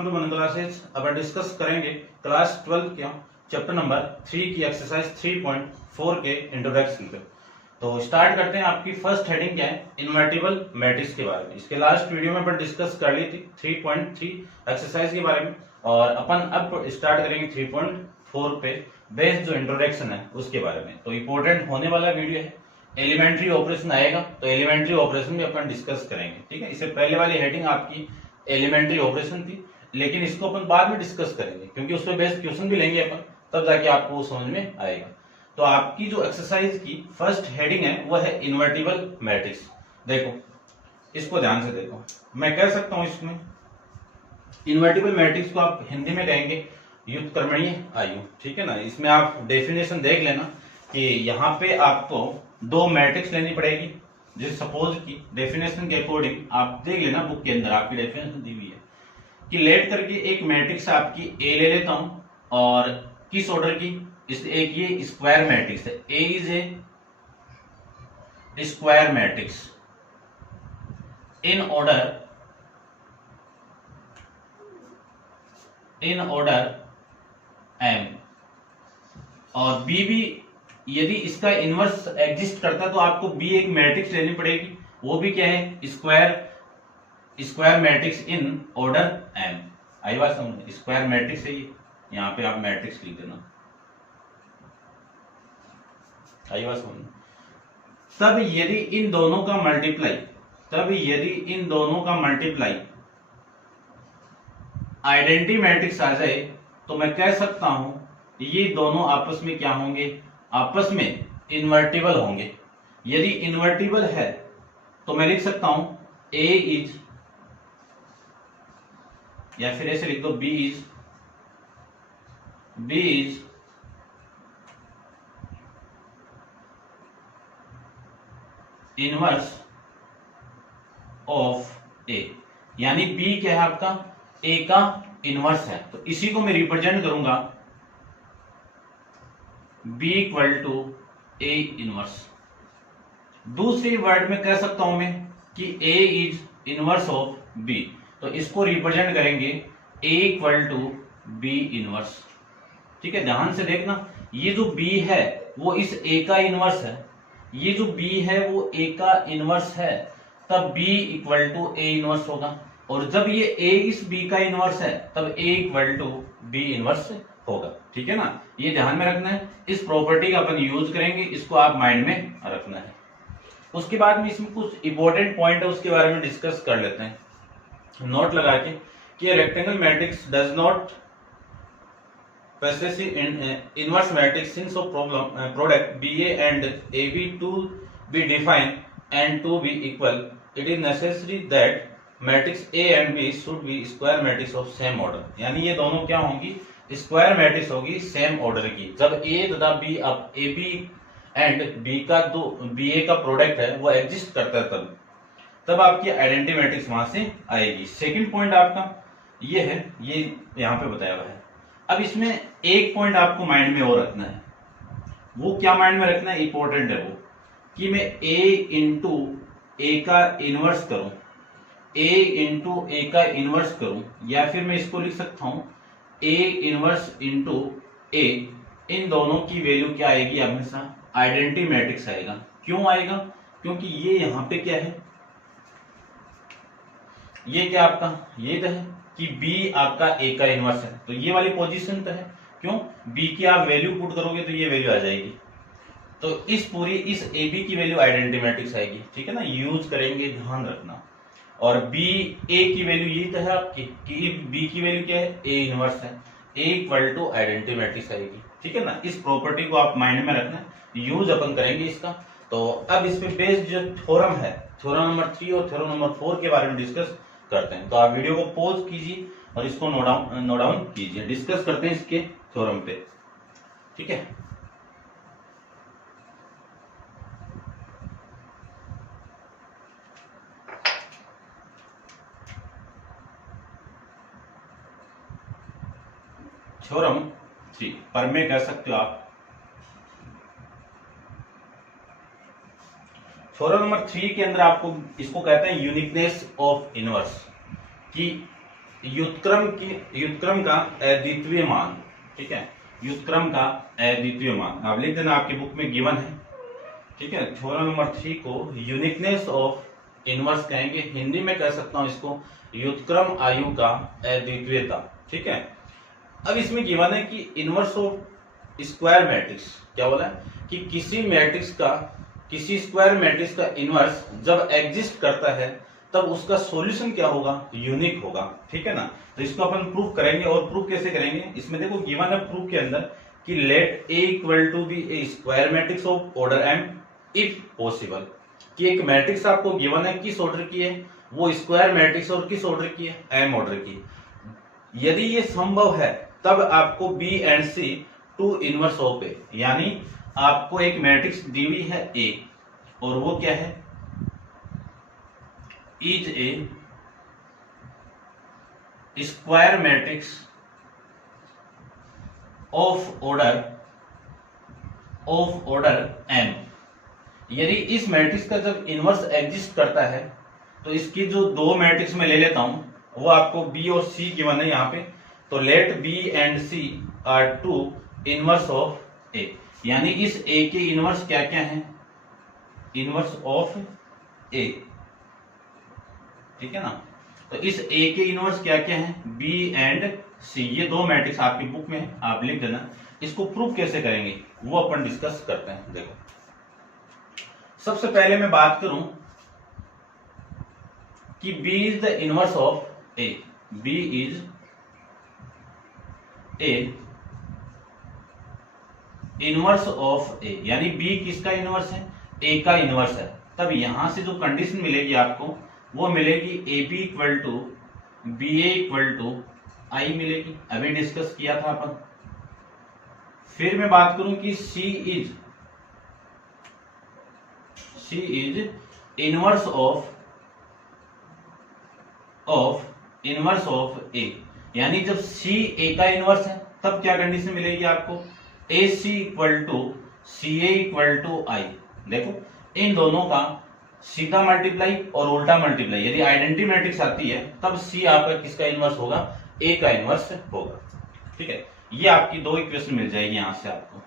Welcome to मन classes. अब discuss करेंगे क्लास 12 के चैप्टर नंबर 3 की एक्सरसाइज 3.4 के इंट्रोडक्शन पे। तो स्टार्ट करते हैं। आपकी फर्स्ट हेडिंग क्या है? इन्वर्टिबल मैट्रिक्स के बारे में। इसके लास्ट वीडियो में अपन डिस्कस कर ली थी 3.3 एक्सरसाइज के बारे में, और अपन अब स्टार्ट करेंगे 3.4 पे बेस्ड जो इंट्रोडक्शन है उसके बारे में। तो इंपॉर्टेंट होने वाला वीडियो है। एलिमेंट्री ऑपरेशन आएगा तो एलिमेंट्री ऑपरेशन भी अपन डिस्कस करेंगे, ठीक है। इससे पहले वाली हेडिंग आपकी एलिमेंट्री ऑपरेशन थी, लेकिन इसको अपन बाद में डिस्कस करेंगे क्योंकि उस पर बेस्ड क्वेश्चन भी लेंगे अपन, तब जाके आपको वो समझ में आएगा। तो आपकी जो एक्सरसाइज की फर्स्ट हेडिंग है वो है इन्वर्टिबल मैट्रिक्स। देखो, इसको ध्यान से देखो। मैं कह सकता हूं इसमें इन्वर्टिबल मैट्रिक्स को आप हिंदी में कहेंगे व्युत्क्रमणीय आयु, ठीक है ना। इसमें आप डेफिनेशन देख लेना कि यहाँ पे आपको दो मैट्रिक्स लेनी पड़ेगी। जैसे सपोज की डेफिनेशन के अकॉर्डिंग आप देख लेना, बुक के अंदर आपकी डेफिनेशन दी हुई है कि लेट करके एक मैट्रिक्स आपकी ए ले लेता हूं, और किस ऑर्डर की? एक ये स्क्वायर मैट्रिक्स है, A is a square matrix in order M, और बी भी यदि इसका इनवर्स एग्जिस्ट करता है तो आपको बी एक मैट्रिक्स लेनी पड़ेगी। वो भी क्या है? Square matrix in order M. आई बात समझ? स्क्वायर मैट्रिक्स है ये, यहां पे आप मैट्रिक्स लिख देना। आई बात समझ? तब यदि इन दोनों का मल्टीप्लाई आइडेंटिटी मैट्रिक्स आ जाए तो मैं कह सकता हूं ये दोनों आपस में क्या होंगे? आपस में इन्वर्टिबल होंगे। यदि इन्वर्टिबल है तो मैं लिख सकता हूं ए इज, या फिर ऐसे लिख दो B is inverse of A, यानी बी क्या है आपका? ए का इनवर्स है। तो इसी को मैं रिप्रेजेंट करूंगा B equal to A inverse. दूसरी वर्ड में कह सकता हूं मैं कि A is inverse of B, तो इसको रिप्रेजेंट करेंगे A equal to B inverse. ठीक है, ध्यान से देखना, ये जो बी है वो इस ए का इनवर्स है, ये जो बी है वो ए का इनवर्स है, तब B equal to A inverse होगा। और जब ये ए इस बी का इनवर्स है तब ए इक्वल टू बी इनवर्स होगा, ठीक है ना। ये ध्यान में रखना है, इस प्रॉपर्टी का अपन यूज करेंगे, इसको आप माइंड में रखना है। उसके बाद में इसमें कुछ इंपॉर्टेंट पॉइंट है, उसके बारे में डिस्कस कर लेते हैं नोट लगा के कि rectangle matrix does not possess inverse matrix since of product BA and AB to be defined and to be equal, it is necessary that matrix A and B should be square matrix of same order। यानी ये दोनों क्या होंगी? Square matrix होगी same order की। जब A तथा B, अब AB एंड B का जो BA का प्रोडक्ट है वो एग्जिस्ट करता है, तब आपकी आइडेंटिटी मैट्रिक्स वहां से आएगी। सेकंड पॉइंट आपका ये है, ये यहाँ पे बताया हुआ है। अब इसमें एक पॉइंट आपको माइंड में और रखना है। वो क्या माइंड में रखना है? इंपॉर्टेंट है वो, कि मैं a इंटू ए का इनवर्स करूं, a इंटू ए का इनवर्स करूं, या फिर मैं इसको लिख सकता हूं a इनवर्स इंटू ए। इन दोनों की वैल्यू क्या आएगी? हमेशा आइडेंटिटी मैट्रिक्स आएगा। क्यों आएगा? क्योंकि ये यहां पे क्या है? ये क्या आपका? ये तो है कि B आपका A का इनवर्स है, तो ये वाली पोजीशन तो है। क्यों? B की आप वैल्यू पुट करोगे तो ये वैल्यू आ जाएगी, तो इस AB की वैल्यू आइडेंटिटी मैट्रिक्स आएगी, ठीक है ना। यूज करेंगे, ध्यान रखना। और A की वैल्यू ये तो है आपकी कि B की वैल्यू क्या है? A इनवर्स है, A equal to identity matrix आएगी, ठीक है ना। इस प्रॉपर्टी को आप माइंड में रखना, यूज अपन करेंगे इसका। तो अब इस पे बेस्ड जो थ्योरम है, थ्योरम नंबर 3 और थ्योरम नंबर 4 के बारे में डिस्कस करते हैं। तो आप वीडियो को पॉज कीजिए और इसको नोट डाउन कीजिए। डिस्कस करते हैं इसके थ्योरम पे, ठीक है। थ्योरम 3 पर में कह सकते हो आप। थ्योरम नंबर 3 के अंदर आपको इसको कहते हैं यूनिकनेस ऑफ इनवर्स, कि व्युत्क्रम का अद्वितीय मान, ठीक है, व्युत्क्रम का अद्वितीय मान आप लिख देना, आपकी बुक में गिवन है, ठीक है। थ्योरम नंबर 3 को यूनिकनेस ऑफ इनवर्स कहेंगे, हिंदी में कह सकता हूं इसको व्युत्क्रम आयु का अद्वितीयता, ठीक है। अब इसमें गिवन है कि इनवर्स ऑफ स्क्वायर मैट्रिक्स, क्या बोला है कि किसी स्क्वायर मैट्रिक्स का इनवर्स जब एग्जिस्ट करता है तब उसका सॉल्यूशन क्या होगा, यूनिक होगा, ठीक है ना। तो इसको अपन प्रूव करेंगे, और प्रूव कैसे करेंगे, इसमें देखो गिवन है प्रूफ के अंदर कि let A equal to B a square matrix of order M if possible, कि एक मैट्रिक्स आपको गिवन है किस ऑर्डर की है, वो स्क्वायर मैट्रिक्स और किस ऑर्डर की है, एम ऑर्डर की। यदि ये संभव है तब आपको B and C two inverse of A, यानी आपको एक मैट्रिक्स दी हुई है ए और वो क्या है, is a square matrix of order M. यदि इस मैट्रिक्स का जब इनवर्स एग्जिस्ट करता है तो इसकी जो दो मैट्रिक्स में ले लेता हूं, वो आपको बी और सी गिवन है यहाँ पे, तो let B and C are two inverse of A, यानी इस ए के इनवर्स क्या क्या है, इनवर्स ऑफ ए, ठीक है ना। तो इस ए के इनवर्स क्या क्या है, बी एंड सी, ये दो मैट्रिक्स आपकी बुक में है, आप लिख देना। इसको प्रूफ कैसे करेंगे वो अपन डिस्कस करते हैं। देखो सबसे पहले मैं बात करूं कि B is the inverse of A, B is A inverse of A, यानी B किसका इनवर्स है, A का इनवर्स है। तब यहां से जो कंडीशन मिलेगी आपको वो मिलेगी AB equal to BA equal to I मिलेगी, अभी डिस्कस किया था अपन। फिर मैं बात करूं कि C is inverse of A, यानी जब C A का इनवर्स है तब क्या कंडीशन मिलेगी आपको, AC equal to CA equal to I। देखो इन दोनों का सीधा मल्टीप्लाई और उल्टा मल्टीप्लाई, यदि आइडेंटिटी मैट्रिक्स आती है तब C आपका किसका इनवर्स होगा, A का इनवर्स होगा, ठीक है। ये आपकी दो इक्वेशन मिल जाएगी यहां से आपको,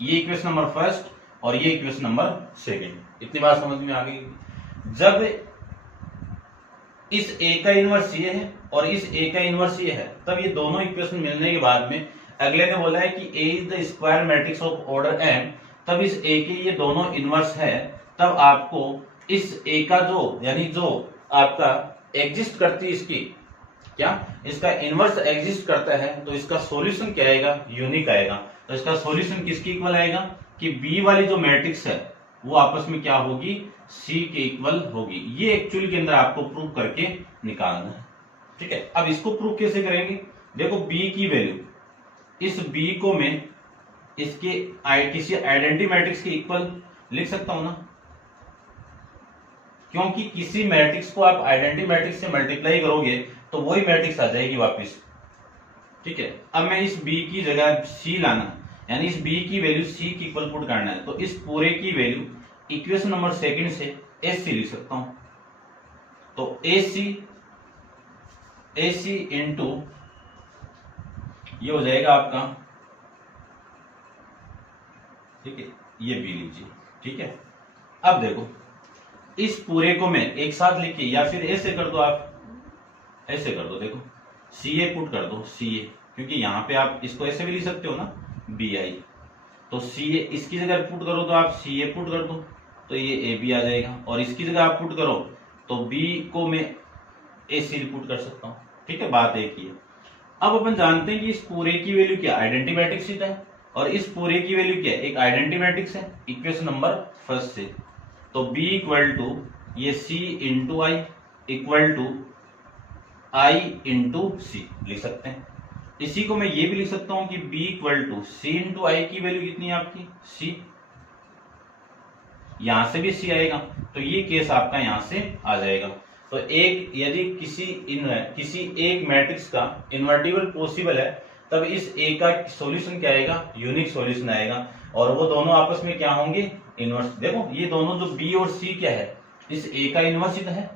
ये इक्वेशन नंबर फर्स्ट और ये इक्वेशन नंबर सेकंड। इतनी बात समझ में आ गई। जब इस A का इनवर्स ये है और इस A का इनवर्स ये है, तब ये दोनों इक्वेशन मिलने के बाद में अगले ने बोला है कि A is the square matrix of order m, तब इस A के ये दोनों इनवर्स है, तब आपको इस A का जो, यानी जो आपका एग्जिस्ट करती है इसकी क्या, इसका इनवर्स एग्जिस्ट करता है, तो इसका सॉल्यूशन क्या आएगा, यूनिक आएगा। तो इसका सॉल्यूशन किसके इक्वल आएगा कि B वाली जो मैट्रिक्स है वो आपस में क्या होगी, C के इक्वल होगी। ये एक्चुअली के अंदर आपको प्रूव करके निकालना है, ठीक है। अब इसको प्रूव कैसे करेंगे, देखो B की वैल्यू, इस B को मैं इसके किसी आइडेंटिटी मैट्रिक्स के इक्वल लिख सकता हूं ना, क्योंकि किसी मैट्रिक्स को आप आइडेंटिटी मैट्रिक्स से मल्टीप्लाई करोगे तो वही मैट्रिक्स आ जाएगी वापस, ठीक है। अब मैं इस B की जगह C लाना, यानी इस B की वैल्यू C की इक्वल पुट करना है, तो इस पूरे की वैल्यू इक्वेशन नंबर सेकंड से AC लिख सकता हूं। तो AC इंटू ये हो जाएगा आपका, ठीक है, ये B लीजिए, ठीक है। अब देखो इस पूरे को मैं एक साथ लिखिए, या फिर ऐसे कर दो, आप ऐसे कर दो, देखो CA पुट कर दो, CA, क्योंकि यहां पे आप इसको ऐसे भी लिख सकते हो ना BI, तो CA इसकी जगह पुट करो तो आप CA पुट कर दो तो ये AB आ जाएगा, और इसकी जगह आप पुट करो तो B को मैं AC पुट कर सकता हूं, ठीक है। बात एक ही है। अब अपन जानते हैं कि इस पूरे की वैल्यू क्या, आइडेंटिटी मैट्रिक्स है, और इस पूरे की वैल्यू क्या है, एक आइडेंटिटी मैट्रिक्स है, इक्वेशन नंबर फर्स्ट से। तो B इक्वल टू ये C into I equal to I into C लिख सकते हैं। इसी को मैं ये भी लिख सकता हूं कि B equal to C into I की वैल्यू कितनी है आपकी, C, यहां से भी C आएगा, तो ये केस आपका यहां से आ जाएगा। तो एक यदि किसी एक मैट्रिक्स का इन्वर्टिबल पॉसिबल है, तब इस A का सॉल्यूशन क्या आएगा, यूनिक सॉल्यूशन आएगा, और वो दोनों आपस में क्या होंगे, इनवर्स। देखो ये दोनों जो B और C क्या है, इस A का इनवर्स ही है,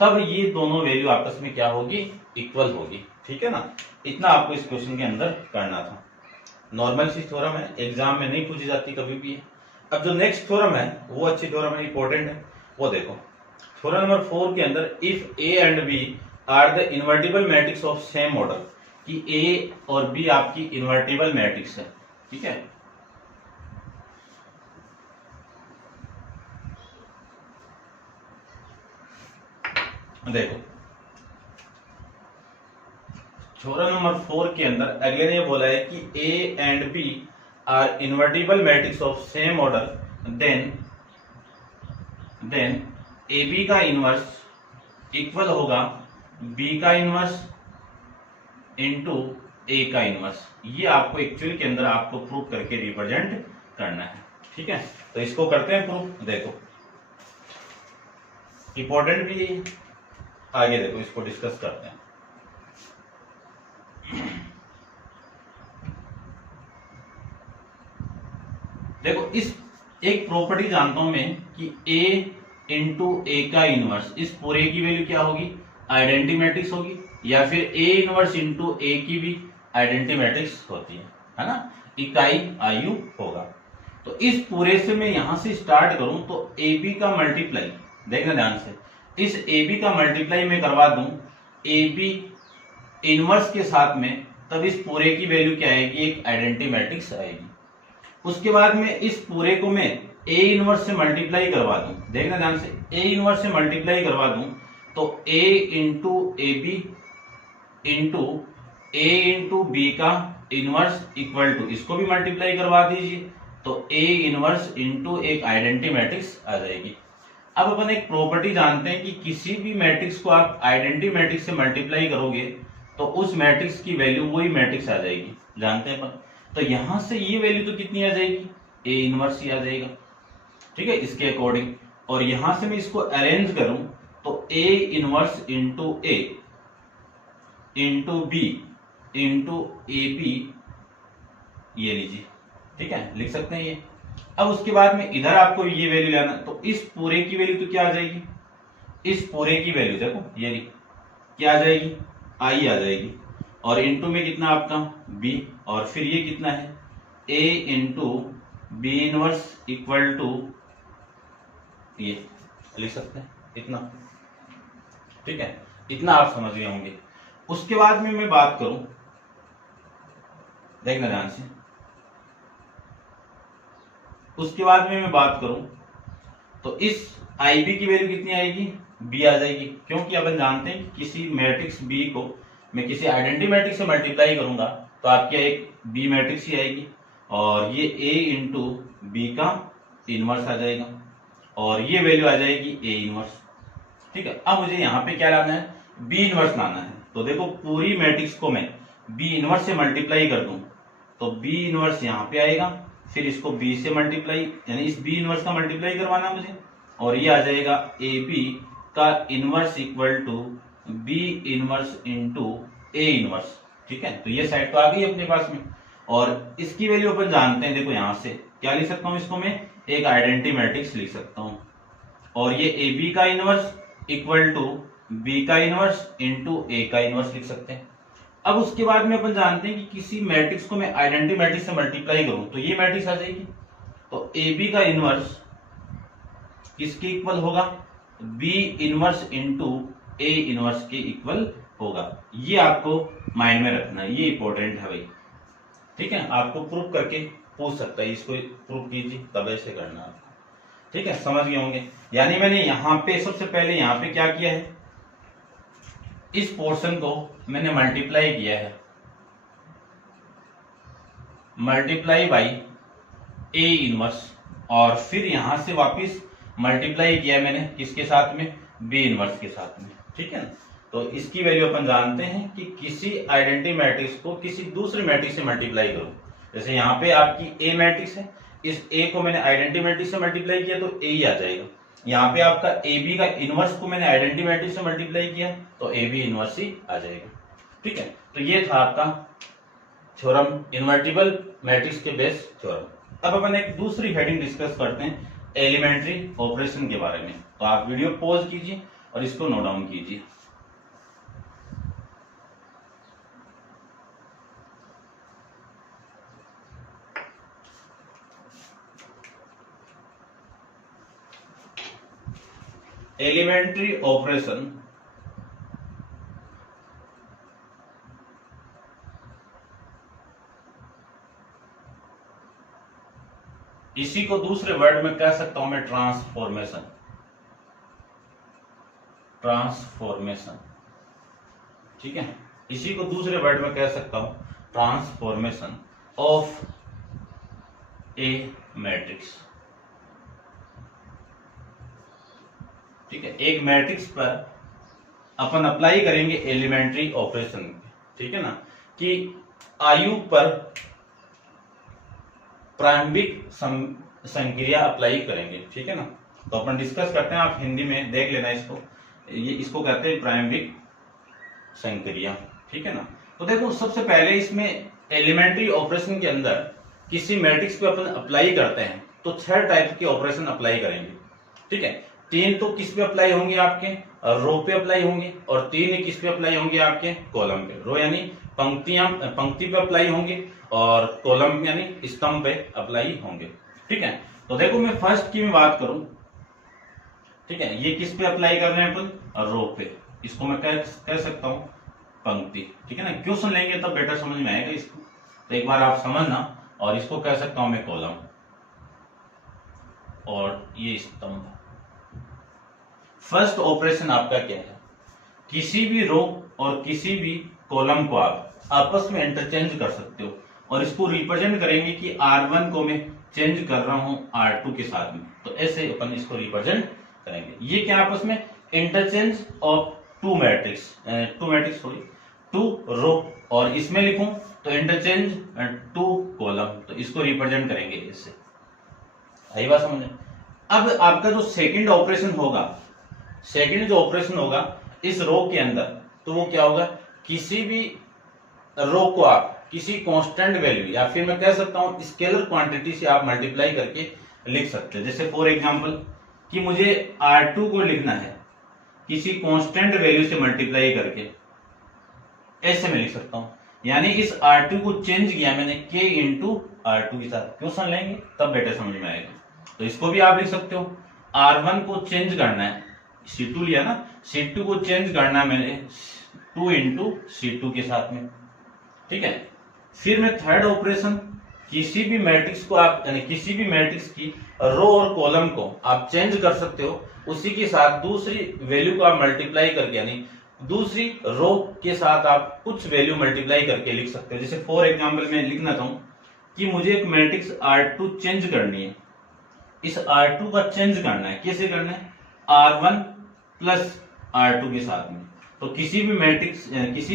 तब ये दोनों वैल्यू आपस में क्या होगी, इक्वल होगी। ठीक है ना, इतना आपको इस क्वेश्चन के अंदर करना था। नॉर्मल सी थ्योरम है, एग्जाम में नहीं पूछी जाती कभी भी। अब जो नेक्स्ट थ्योरम है वो अच्छी थ्योरम है, इंपॉर्टेंट है, वो देखो। थ्योरम नंबर 4 के अंदर if A and B are the invertible matrix of same model, कि ए और बी आपकी इन्वर्टिबल मैट्रिक्स है। ठीक है, देखो थ्योरम नंबर 4 के अंदर अगले ने बोला है कि A and B are invertible matrix of same order, then A B का इनवर्स इक्वल होगा बी का इनवर्स इंटू ए का इनवर्स। ये आपको एक्चुअल के अंदर आपको प्रूफ करके रिप्रेजेंट करना है। ठीक है, तो इसको करते हैं प्रूफ। देखो इंपॉर्टेंट भी है, आगे देखो इसको डिस्कस करते हैं। देखो इस एक प्रॉपर्टी जानता हूं मैं कि a इंटू ए का इनवर्स, इस पूरे की वैल्यू क्या होगी, आइडेंटिटी मैट्रिक्स होगी, या फिर a इनवर्स इंटू ए की भी आइडेंटिटी मैट्रिक्स होती है ना, इकाई आयु होगा। तो इस पूरे से मैं यहां से स्टार्ट करूं तो ए बी का मल्टीप्लाई, देखना ध्यान से, इस ए बी का मल्टीप्लाई मैं करवा दूं ए बी इनवर्स के साथ में, तब इस पूरे की वैल्यू क्या आएगी, एक आइडेंटिटी मैट्रिक्स आएगी। उसके बाद में इस पूरे को मैं ए इनवर्स से मल्टीप्लाई करवा दूं, देखना ध्यान से, ए इनवर्स से मल्टीप्लाई करवा दूं तो A into A B into A into B का इनवर्स इक्वल टू, इसको भी मल्टीप्लाई करवा दीजिए तो ए इनवर्स इंटू एक आइडेंटिटी मैट्रिक्स आ जाएगी। अब अपन एक प्रॉपर्टी जानते हैं कि किसी भी मैट्रिक्स को आप आइडेंटिटी मैट्रिक्स से मल्टीप्लाई करोगे तो उस मैट्रिक्स की वैल्यू वही मैट्रिक्स आ जाएगी, जानते हैं अपन। तो यहां से ये वैल्यू तो कितनी आ जाएगी, ए इनवर्स ही आ जाएगा। ठीक है, इसके अकॉर्डिंग, और यहां से मैं इसको अरेंज करूं तो A inverse into A into B into A B, ये लीजिए। ठीक है, लिख सकते हैं ये। अब उसके बाद में इधर आपको ये वैल्यू लेना, तो इस पूरे की वैल्यू तो क्या आ जाएगी, इस पूरे की वैल्यू देखो ये क्या आ जाएगी, आई आ जाएगी, और इंटू में कितना आपका बी, और फिर ये कितना है A into B inverse equal to, ये लिख सकते हैं इतना। ठीक है, इतना आप समझ गए होंगे। उसके बाद में मैं बात करूं, देखना ध्यान से, उसके बाद में मैं बात करूं तो इस आई बी की वैल्यू कितनी आएगी, बी आ जाएगी, क्योंकि अपन जानते हैं कि किसी मैट्रिक्स बी को मैं किसी आइडेंटिटी मैट्रिक्स से मल्टीप्लाई करूंगा तो आपकी एक बी मैट्रिक्स ही आएगी, और ये ए इंटू बी का इनवर्स आ जाएगा, और ये वैल्यू आ जाएगी ए इनवर्स। ठीक है, अब मुझे यहाँ पे क्या लाना है, बी इनवर्स लाना है। तो देखो पूरी मैट्रिक्स को मैं बी इनवर्स से मल्टीप्लाई कर दूं तो बी इनवर्स यहाँ पे आएगा, फिर इसको बी से मल्टीप्लाई, यानी इस बी इनवर्स का मल्टीप्लाई करवाना मुझे, और ये आ जाएगा ए बी का inverse equal to B inverse into A inverse. ठीक है, तो ये साइड तो आ गई अपने पास में, और इसकी वैल्यू अपन जानते हैं। देखो यहां से क्या लिख सकता हूं, इसको मैं एक आइडेंटिटी मैट्रिक्स लिख सकता हूं, और ये ए बी का इनवर्स इक्वल टू बी का इनवर्स इंटू ए का इनवर्स लिख सकते हैं। अब उसके बाद में अपन जानते हैं कि किसी मैट्रिक्स को मैं आइडेंटिटी मैट्रिक्स से मल्टीप्लाई करूं तो ये मैट्रिक्स आ जाएगी, तो ए बी का इनवर्स किसके इक्वल होगा, B inverse into A inverse के इक्वल होगा। ये आपको माइंड में रखना है, ये इंपॉर्टेंट है भाई। ठीक है, आपको प्रूफ करके पूछ सकता है, इसको प्रूफ कीजिए, तब ऐसे करना आपको। ठीक है, समझ गए होंगे। यानी मैंने यहाँ पे सबसे पहले यहाँ पे क्या किया है, इस पोर्शन को मैंने मल्टीप्लाई किया है, मल्टीप्लाई बाई ए इनवर्स, और फिर यहां से वापस मल्टीप्लाई किया मैंने किसके साथ में, बी इनवर्स के साथ में। ठीक है ना, तो इसकी वैल्यू अपन जानते हैं कि किसी आइडेंटिटी मैट्रिक्स को किसी दूसरे मैट्रिक्स से मल्टीप्लाई करो, जैसे यहाँ पे आपकी ए मैट्रिक्स है, इस ए को मैंने आइडेंटिटी मैट्रिक्स से मल्टीप्लाई किया तो ए ही आ जाएगा। यहाँ पे आपका ए बी का इनवर्स को मैंने आइडेंटिटी मैट्रिक्स से मल्टीप्लाई किया तो ए बी इनवर्स ही आ जाएगा। ठीक है, तो ये था आपका थ्योरम, इन्वर्टिबल मैट्रिक्स के बेस थ्योरम। अब अपन एक दूसरी हेडिंग डिस्कस करते हैं, एलिमेंट्री ऑपरेशन के बारे में। तो आप वीडियो पॉज कीजिए और इसको नोट डाउन कीजिए। एलिमेंट्री ऑपरेशन इसी को दूसरे वर्ड में कह सकता हूं मैं ट्रांसफॉर्मेशन। ट्रांसफॉर्मेशन, ठीक है, इसी को दूसरे वर्ड में कह सकता हूं ट्रांसफॉर्मेशन ऑफ ए मैट्रिक्स। ठीक है, एक मैट्रिक्स पर अपन अप्लाई करेंगे एलिमेंट्री ऑपरेशन, ठीक है ना, कि आयु पर प्रारंभिक संक्रिया अप्लाई करेंगे, ठीक है ना। तो अपन डिस्कस करते हैं, आप हिंदी में देख लेना इसको। ये इसको कहते हैं प्रारंभिक संक्रिया, ठीक है ना। तो देखो, सबसे पहले इसमें एलिमेंट्री ऑपरेशन के अंदर किसी मैट्रिक्स पे अपन अप्लाई करते हैं तो 6 टाइप के ऑपरेशन अप्लाई करेंगे, ठीक है। 3 तो किस पे अप्लाई होंगे, आपके रो पे अप्लाई होंगे, और 3 किस पे अप्लाई होंगे, आपके कॉलम पे। रो यानी पंक्ति पे अप्लाई होंगे, और कॉलम यानी स्तंभ पे अप्लाई होंगे, ठीक है। तो देखो, मैं फर्स्ट की मैं बात करूं, ठीक है, ये किस पे अप्लाई कर रहे हैं अपन, रो पे। इसको मैं कह सकता हूं पंक्ति, ठीक है ना। क्वेश्चन लेंगे तब बेटर समझ में आएगा इसको, तो एक बार आप समझना। और इसको कह सकता हूं मैं कॉलम, और ये स्तंभ। फर्स्ट ऑपरेशन आपका क्या है, किसी भी रो और किसी भी कॉलम को आप आपस में इंटरचेंज कर सकते हो, और इसको रिप्रेजेंट करेंगे कि R1 को मैं चेंज कर रहा हूं R2 के साथ में, तो ऐसे अपन इसको रिप्रेजेंट करेंगे। ये क्या आपस में interchange of two matrix two row, और इसमें लिखूं तो इंटरचेंज टू कॉलम, तो इसको रिप्रेजेंट करेंगे इससे। आई बात समझ में। अब आपका जो सेकंड ऑपरेशन होगा, सेकंड जो ऑपरेशन होगा इस रो के अंदर, तो वो क्या होगा, किसी भी रो को आप किसी कांस्टेंट वैल्यू, या फिर मैं कह सकता हूं स्केलर क्वांटिटी से आप मल्टीप्लाई करके लिख सकते हैं। जैसे फॉर एग्जांपल कि मुझे R2 को लिखना है किसी कांस्टेंट वैल्यू से मल्टीप्लाई करके, ऐसे मैं लिख सकता हूं। यानी इस R2 को चेंज किया मैंने K इंटू R2 के साथ। क्वेश्चन लेंगे तब बेटर समझ में आएगा। तो इसको भी आप लिख सकते हो, R1 को चेंज करना है, C2 लिया ना, C2 को चेंज करना है मैंने 2 इंटू C2 के साथ में, ठीक है। फिर मैं थर्ड ऑपरेशन, किसी भी मैट्रिक्स को आप यानी किसी भी मैट्रिक्स की रो और कॉलम को आप चेंज कर सकते हो, उसी के साथ दूसरी वैल्यू को आप मल्टीप्लाई करके, यानी दूसरी रो के साथ आप कुछ वैल्यू मल्टीप्लाई करके लिख सकते हो। जैसे फॉर एग्जांपल मैं लिखना चाहूं कि मुझे एक मैट्रिक्स R2 चेंज करनी है, इस R2 का चेंज करना है, कैसे करना है, R1 प्लस R2 के साथ में। तो किसी भी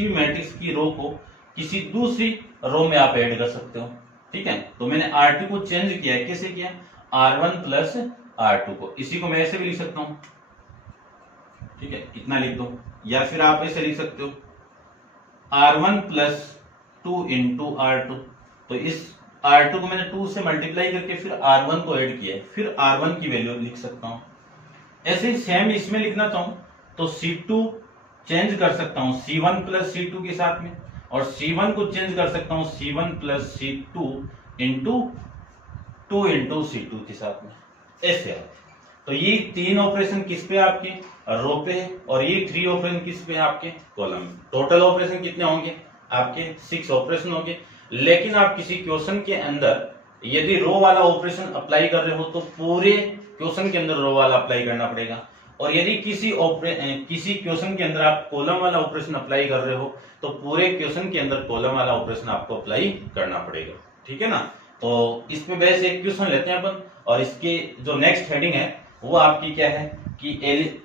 मैट्रिक्स की रो को किसी दूसरी रो में आप ऐड कर सकते हो, ठीक है। तो मैंने R2 को चेंज किया है, कैसे किया, R1 प्लस R2 को, इसी को मैं ऐसे भी लिख सकता हूं, ठीक है, इतना लिख दो। या फिर आप ऐसे लिख सकते हो R1 प्लस 2 इंटू R2, तो इस R2 को मैंने 2 से मल्टीप्लाई करके फिर R1 को ऐड किया है, फिर R1 की वैल्यू लिख सकता हूं। ऐसे ही सेम इसमें लिखना चाहूं तो C2 चेंज कर सकता हूं C1 प्लस C2 के साथ में, और C1 को चेंज कर सकता हूं C1 plus C2 into 2 into C2 के साथ में, ऐसे है। तो ये 3 ऑपरेशन किस पे, आपके रो पे है, और ये 3 ऑपरेशन किस पे, आपके कॉलम में। टोटल ऑपरेशन कितने होंगे, आपके 6 ऑपरेशन होंगे। लेकिन आप किसी क्वेश्चन के अंदर यदि रो वाला ऑपरेशन अप्लाई कर रहे हो तो पूरे क्वेश्चन के अंदर रो वाला अप्लाई करना पड़ेगा, और यदि किसी क्वेश्चन के अंदर आप कॉलम वाला ऑपरेशन अप्लाई कर रहे हो तो पूरे क्वेश्चन के अंदर कॉलम वाला ऑपरेशन आपको अप्लाई करना पड़ेगा, ठीक है ना। तो इस पे बेस एक क्वेश्चन लेते हैं अपन, और इसके जो नेक्स्ट हेडिंग है वो आपकी क्या है कि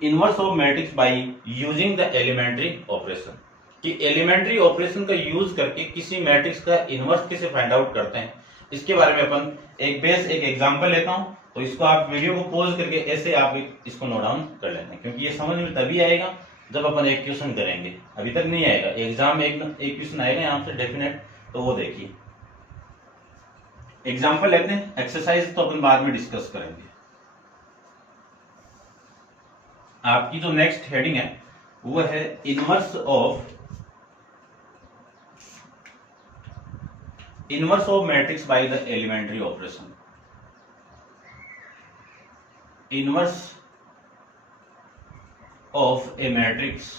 inverse of matrix by using the elementary operation, कि एलिमेंट्री ऑपरेशन का यूज करके किसी मैट्रिक्स का इनवर्स कैसे फाइंड आउट करते हैं, इसके बारे में अपन एक एग्जांपल लेता हूं। तो इसको आप वीडियो को पॉज करके ऐसे आप इसको नोट डाउन कर लेना, क्योंकि ये समझ में तभी आएगा जब अपन एक क्वेश्चन करेंगे, अभी तक नहीं आएगा। एग्जाम में एक क्वेश्चन आएगा यहाँ से डेफिनेट, तो वो देखिए। एग्जाम्पल लेते हैं, एक्सरसाइज तो अपन बाद में डिस्कस करेंगे। आपकी जो नेक्स्ट हेडिंग है वो है inverse of matrix by the elementary operation. Inverse of a matrix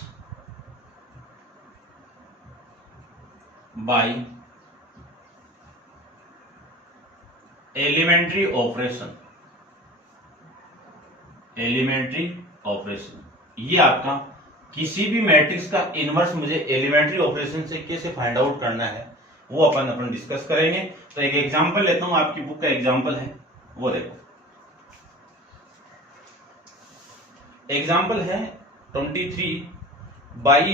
by elementary operation. ये आपका किसी भी मैट्रिक्स का इनवर्स मुझे एलिमेंट्री ऑपरेशन से कैसे फाइंड आउट करना है वो अपन डिस्कस करेंगे। तो एक एग्जांपल लेता हूं, आपकी बुक का एग्जांपल है वो देखो। एग्जांपल है 23, by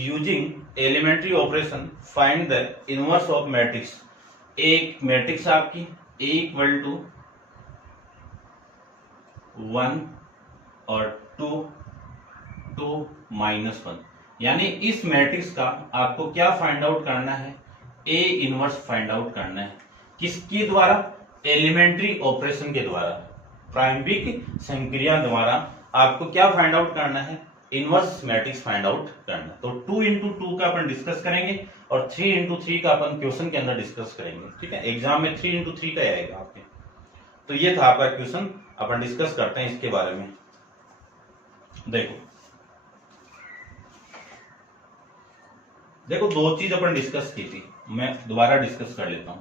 using elementary operation find the inverse of matrix. एक मैट्रिक्स आपकी A इक्वल टू 1 और 2 2 -1, यानी इस मैट्रिक्स का आपको क्या फाइंड आउट करना है, A इनवर्स फाइंड आउट करना है। किसके द्वारा? एलिमेंट्री ऑपरेशन के द्वारा, प्रारंभिक संक्रिया द्वारा आपको क्या फाइंड आउट करना है, इनवर्स मैट्रिक्स फाइंड आउट करना। तो 2 into 2 का अपन डिस्कस करेंगे और 3 into 3 का अपन क्वेश्चन के अंदर डिस्कस करेंगे। ठीक है, एग्जाम में 3 into 3 का आएगा आपके। तो ये था आपका क्वेश्चन, अपन डिस्कस करते हैं इसके बारे में। देखो दो चीज अपन डिस्कस की थी, मैं दोबारा डिस्कस कर लेता हूं।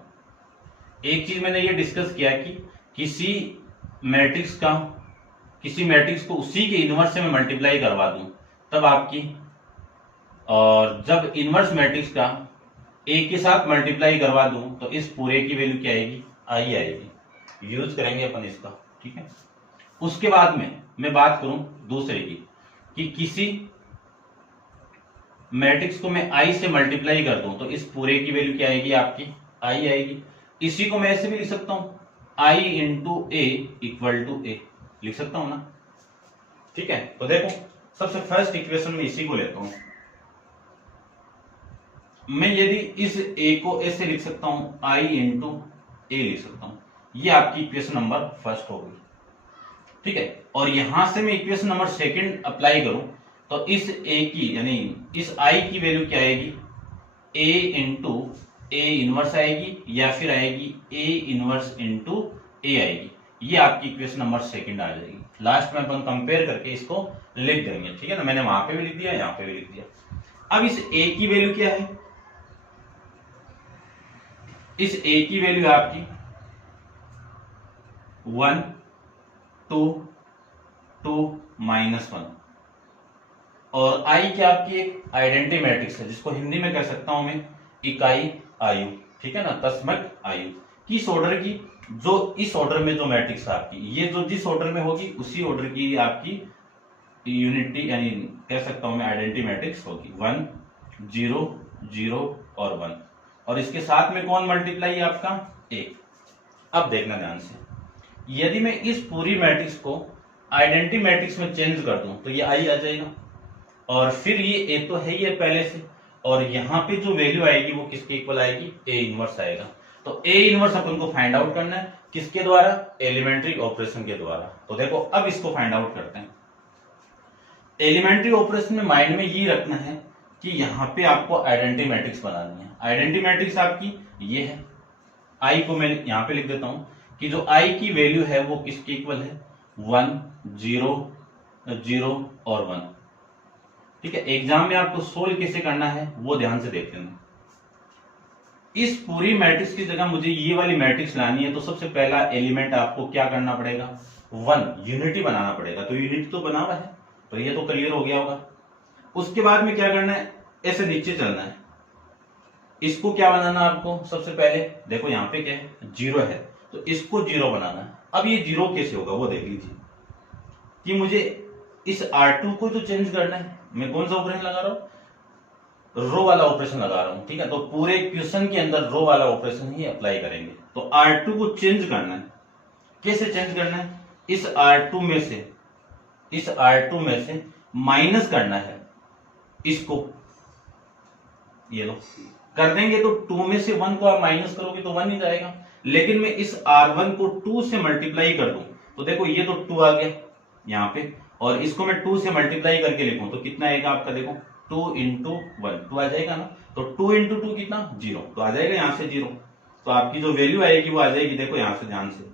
एक चीज मैंने ये डिस्कस किया कि किसी मैट्रिक्स को उसी के इनवर्स से मैं मल्टीप्लाई करवा दूं तब आपकी, और जब इनवर्स मैट्रिक्स का A के साथ मल्टीप्लाई करवा दूं तो इस पूरे की वैल्यू क्या आएगी, I आएगी। यूज करेंगे अपन इसका। ठीक है, उसके बाद में मैं बात करूं दूसरे की कि किसी मैट्रिक्स को मैं I से मल्टीप्लाई कर दूं तो इस पूरे की वैल्यू क्या आएगी, आपकी I आएगी। इसी को मैं ऐसे भी लिख सकता हूं, I into A equal to A लिख सकता हूं ना। ठीक है, तो देखो सबसे फर्स्ट इक्वेशन में इसी को लेता हूं मैं। यदि इस A को ऐसे लिख सकता हूं, I इंटू A लिख सकता हूं, ये आपकी इक्वेशन नंबर फर्स्ट होगी। ठीक है, और यहां से मैं इक्वेशन नंबर सेकंड अप्लाई करूं तो इस A की यानी इस I की वैल्यू क्या आएगी, A इंटू A इनवर्स आएगी, या फिर आएगी A इनवर्स इंटू A आएगी। ये आपकी इक्वेशन नंबर सेकंड आ जाएगी। लास्ट में अपन कंपेयर करके इसको लिख देंगे। ठीक है ना, मैंने वहां पे भी लिख दिया, यहां पे भी लिख दिया। अब इस A की वैल्यू क्या है, इस A की वैल्यू आपकी 1 2 2 -1, और I क्या आपकी एक आइडेंटिटी मैट्रिक्स है जिसको हिंदी में कह सकता हूं मैं इकाई आयु। ठीक है ना, तस्मक आयु। किस ऑर्डर की, जो इस ऑर्डर में जो मैट्रिक्स आपकी, ये जो जिस ऑर्डर में होगी उसी ऑर्डर की आपकी यूनिटी यानी कह सकता हूं मैं आइडेंटिटी मैट्रिक्स होगी। 1 0 0 और 1, और इसके साथ में कौन मल्टीप्लाई है आपका, 1। अब देखना ध्यान से, यदि मैं इस पूरी मैट्रिक्स को आइडेंटिटी मैट्रिक्स में चेंज कर दूं तो ये I आ जाएगा, और फिर ये A तो है ही है पहले से, और यहां पे जो वैल्यू आएगी वो किसके इक्वल आएगी, A इनवर्स आएगा। तो A इनवर्स अपन को फाइंड आउट करना है, किसके द्वारा, एलिमेंट्री ऑपरेशन के द्वारा। तो देखो अब इसको फाइंड आउट करते हैं। एलिमेंट्री ऑपरेशन में माइंड में ये रखना है कि यहाँ पे आपको आइडेंटिटी मैट्रिक्स बनानी है। आइडेंटिटी मैट्रिक्स आपकी ये है, I को मैं यहाँ पे लिख देता हूँ कि जो I की वैल्यू है वो किसके इक्वल है, 1 0 0 और 1। ठीक है, एग्जाम में आपको सोल्व कैसे करना है वो ध्यान से देखते हैं। इस पूरी मैट्रिक्स की जगह मुझे ये वाली मैट्रिक्स लानी है, तो सबसे पहला एलिमेंट आपको क्या करना पड़ेगा, 1 यूनिटी बनाना पड़ेगा। तो यूनिटी तो बना हुआ है, तो ये तो क्लियर हो गया होगा। उसके बाद में क्या करना है, ऐसे नीचे चलना है। इसको क्या बनाना आपको, सबसे पहले देखो यहाँ पे क्या है, 0 है, तो इसको 0 बनाना है। अब ये 0 कैसे होगा वो देख लीजिए कि मुझे इस R2 को जो चेंज करना है, मैं कौन सा ऑपरेशन लगा रहा हूं, रो वाला ऑपरेशन लगा रहा हूं। ठीक है, तो पूरे क्वेश्चन के अंदर रो वाला ऑपरेशन ही अप्लाई करेंगे। तो R2 को चेंज करना है, कैसे चेंज करना है, इस R2 में से माइनस करना है इसको, ये लो कर देंगे तो 2 में से 1 को आप माइनस करोगे तो 1 ही जाएगा। लेकिन मैं इस R1 को 2 से मल्टीप्लाई कर दूं तो देखो ये तो 2 आ गया यहाँ पे, और इसको मैं 2 से मल्टीप्लाई करके लिखूं तो कितना आएगा आपका, देखो 2 इंटू 1, 2 आ जाएगा ना, तो 2 इंटू 2 कितना 0, तो आ जाएगा यहाँ से 0। तो आपकी जो वैल्यू आएगी वो आ जाएगी, देखो यहाँ से ध्यान से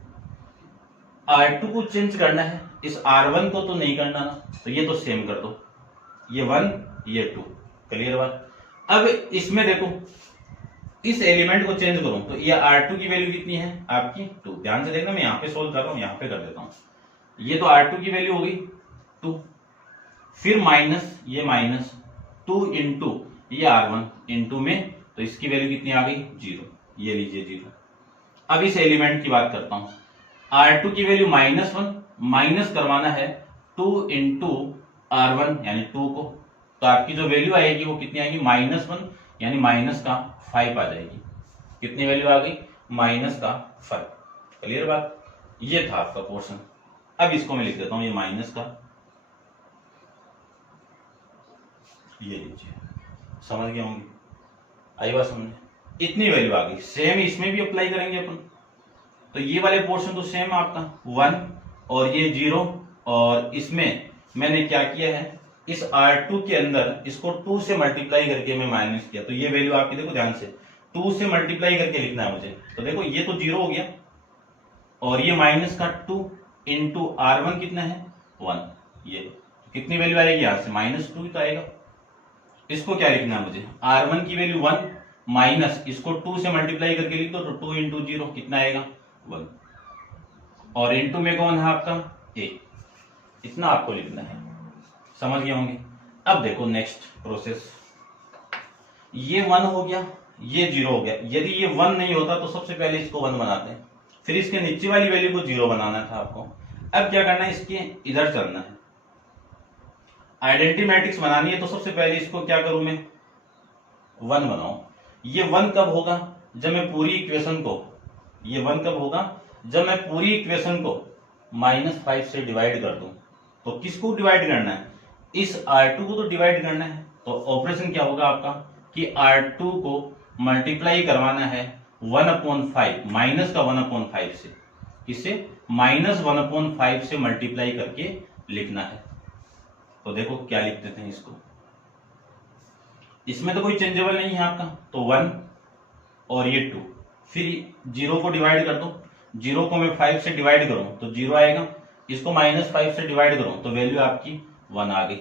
R2 को चेंज करना है, इस R1 को तो नहीं करना ना, तो ये तो सेम कर दो, ये 1 ये 2, क्लियर बात। अब इसमें देखो इस एलिमेंट को चेंज करूं तो ये R2 की वैल्यू कितनी है आपकी 2, ध्यान से देखना मैं यहाँ पे सोल्व कर रहा हूं, यहाँ पे कर देता हूं, ये तो R2 की वैल्यू हो गई 2, फिर माइनस ये माइनस 2 इंटू ये R1 इंटू में, तो इसकी वैल्यू कितनी आ गई 0, ये लीजिए 0। अब इस एलिमेंट की बात करता हूं, R2 की वैल्यू -1, माइनस करवाना है 2 इंटू R1 यानी 2 को, तो आपकी जो वैल्यू आएगी वो कितनी आएगी -1 यानी माइनस का 5 आ जाएगी। कितनी वैल्यू आ गई माइनस का 5, क्लियर बात। ये था आपका पोर्शन। अब इसको मैं लिख देता हूं, ये माइनस का, ये लीजिए, समझ गए होंगे, आई बात समझे, इतनी वैल्यू आ गई। सेम इसमें भी अप्लाई करेंगे अपन, तो ये वाले पोर्शन तो सेम आपका 1 और ये 0, और इसमें मैंने क्या किया है, इस R2 के अंदर इसको 2 से मल्टीप्लाई करके मैं माइनस किया, तो ये वैल्यू आपकी देखो ध्यान से 2 से मल्टीप्लाई करके लिखना है मुझे, तो देखो ये तो 0 हो गया, और ये माइनस का 2 इंटू R1 कितना है 1, ये कितनी वैल्यू आएगी यहां से -2 तो आएगा। इसको क्या लिखना है मुझे, R1 की वैल्यू 1 माइनस इसको 2 से मल्टीप्लाई करके लिख दो, तो 2 इंटू 0 कितना आएगा 1, और इंटू में कौन है आपका a, इतना आपको लिखना है, समझ गए होंगे। अब देखो नेक्स्ट प्रोसेस, ये 1 हो गया, ये 0 हो गया, यदि ये 1 नहीं होता तो सबसे पहले इसको 1 बनाते हैं, फिर इसके नीचे वाली वैल्यू को 0 बनाना था आपको। अब क्या करना है, इसके इधर चलना है, आइडेंटिटी मैट्रिक्स बनानी है, तो सबसे पहले इसको क्या करूं मैं 1 बनाऊं। ये 1 कब होगा, जब मैं पूरी इक्वेशन को, ये 1 कब होगा जब मैं पूरी इक्वेशन को -5 से डिवाइड कर दूं। तो किसको डिवाइड करना है, इस R2 को तो डिवाइड करना है, तो ऑपरेशन क्या होगा आपका कि R2 को मल्टीप्लाई करवाना है 1/5, माइनस का 1/5 से, किससे -1/5 से मल्टीप्लाई करके लिखना है। तो देखो क्या लिख देते हैं इसको, इसमें तो कोई चेंजेबल नहीं है आपका, तो 1 और ये 2, फिर 0 को डिवाइड कर दो, 0 को मैं 5 से डिवाइड करूं तो 0 आएगा, इसको -5 से डिवाइड करूं तो वैल्यू आपकी 1 आ गई,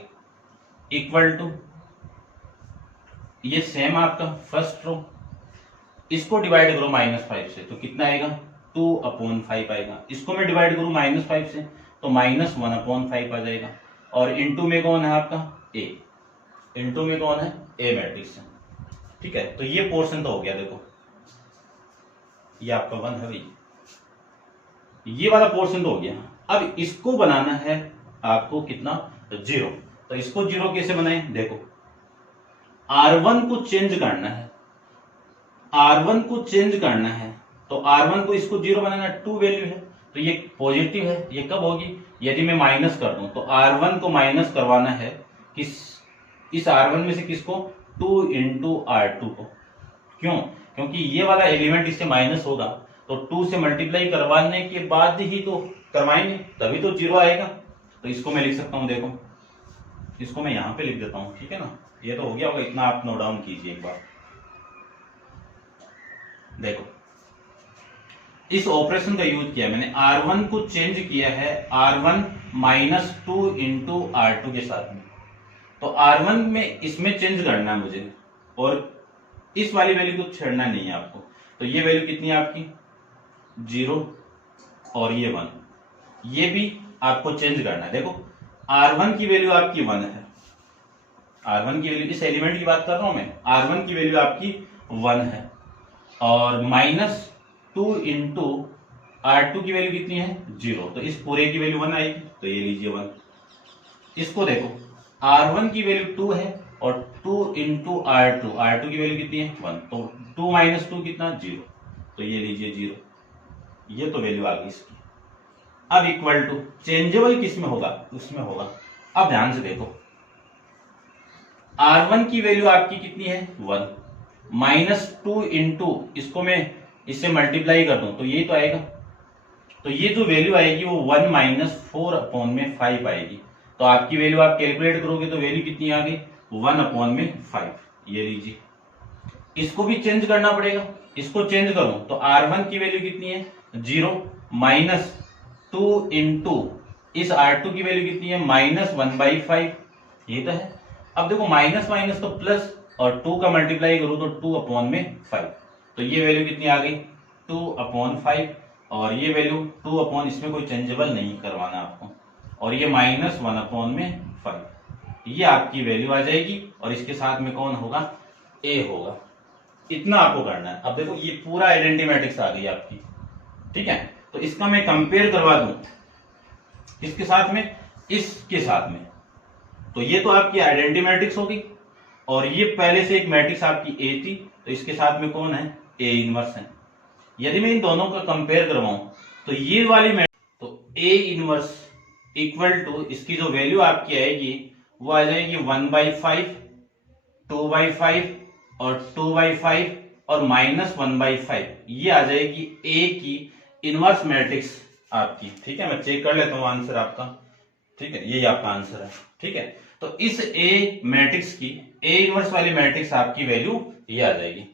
इक्वल टू ये सेम आपका फर्स्ट रो, इसको डिवाइड करो -5 से तो कितना आएगा 2/5 आएगा, इसको मैं डिवाइड करूं -5 से तो -1/5 आ जाएगा, और इंटू में कौन है आपका a, इंटू में कौन है a मैट्रिक्स है, ठीक है। तो ये पोर्शन तो हो गया, देखो ये आपका 1 है भाई, ये वाला पोर्शन तो हो गया। अब इसको बनाना है आपको कितना 0, तो इसको 0 कैसे बनाए, देखो R1 को चेंज करना है, R1 को चेंज करना है, तो R1 को इसको 0 बनाना, 2 वैल्यू है तो ये पॉजिटिव है, ये कब होगी यदि मैं माइनस कर दूं, तो R1 को माइनस करवाना है किस, इस R1 में से किसको 2 इंटू R2 को, क्यों, क्योंकि ये वाला एलिमेंट इससे माइनस होगा, तो 2 से मल्टीप्लाई करवाने के बाद ही तो करवाएंगे, तभी तो 0 आएगा। तो इसको मैं लिख सकता हूं, देखो इसको मैं यहां पे लिख देता हूं, ठीक है ना, ये तो हो गया होगा, इतना आप नोट डाउन कीजिए एक बार। देखो इस ऑपरेशन का यूज किया मैंने, R1 को चेंज किया है R1 -2 इंटू R2 के साथ में, तो R1 में इसमें चेंज करना है मुझे, और इस वाली वैल्यू को छेड़ना नहीं है आपको, तो ये वैल्यू कितनी है आपकी 0 और ये 1, ये भी आपको चेंज करना है। देखो R1 की वैल्यू आपकी 1 है, R1 की वैल्यू, इस एलिमेंट की बात कर रहा हूं मैं, R1 की वैल्यू आपकी 1 है, और -2 इंटू R2 की वैल्यू कितनी है 0, तो इस पूरे की वैल्यू 1 आएगी, तो ये लीजिए 1। इसको देखो R1 की वैल्यू 2 है, और 2 इंटू R2 की वैल्यू कितनी है 1, तो 2 - 2 कितना 0, तो ये लीजिए 0, ये तो वैल्यू आ गई इसकी। अब इक्वल टू चेंजेबल किस में होगा, उसमें होगा। अब ध्यान से देखो R1 की वैल्यू आपकी कितनी है 1, -2 इंटू इसको मैं इससे मल्टीप्लाई कर दूं तो ये तो आएगा, तो ये जो वैल्यू आएगी वो 1 - 4/5 आएगी। तो आपकी वैल्यू आप कैलकुलेट करोगे तो वैल्यू कितनी आ गई 1/5। ये लीजिए, इसको भी चेंज करना पड़ेगा। इसको चेंज करो तो R1 की वैल्यू कितनी है 0 माइनस 2 इंटू इस R2 की वैल्यू कितनी है -1/5। ये तो है। अब देखो माइनस माइनस तो प्लस और 2 का मल्टीप्लाई करो तो 2/5। तो ये वैल्यू कितनी आ गई 2/5 और ये वैल्यू 2 इसमें कोई चेंजेबल नहीं करवाना आपको, और ये -1/5। ये आपकी वैल्यू आ जाएगी और इसके साथ में कौन होगा a होगा। इतना आपको करना है। अब देखो ये पूरा आइडेंटिटी मैट्रिक्स आ गई आपकी, ठीक है। तो इसका मैं कंपेयर करवा दूं इसके साथ में, इसके साथ में, तो ये तो आपकी आइडेंटिटी मैट्रिक्स होगी और ये पहले से एक मैट्रिक्स आपकी ए थी, तो इसके साथ में कौन है ए इनवर्स है। यदि मैं इन दोनों का कंपेयर करवाऊं तो ये वाली मैट्रिक्स, तो ए इनवर्स इक्वल टू इसकी जो वैल्यू आपकी आएगी वो आ जाएगी 1/5, 2/5 और 2/5 और -1/5। ये आ जाएगी ए की इनवर्स मैट्रिक्स आपकी, ठीक है। मैं चेक कर लेता हूं आंसर आपका, ठीक है। यही आपका आंसर है, ठीक है। तो इस ए मैट्रिक्स की ए इनवर्स वाली मैट्रिक्स आपकी वैल्यू ये आ जाएगी।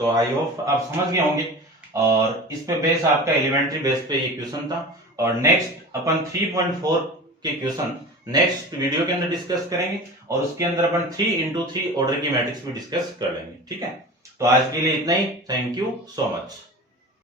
तो आई होप आप समझ गए होंगे, और इस पे बेस आपका एलिमेंट्री बेस पे ये क्वेश्चन था। और नेक्स्ट अपन 3.4 के क्वेश्चन नेक्स्ट वीडियो के अंदर डिस्कस करेंगे, और उसके अंदर अपन 3x3 ऑर्डर की मैट्रिक्स भी डिस्कस कर लेंगे, ठीक है। तो आज के लिए इतना ही। Thank you so much.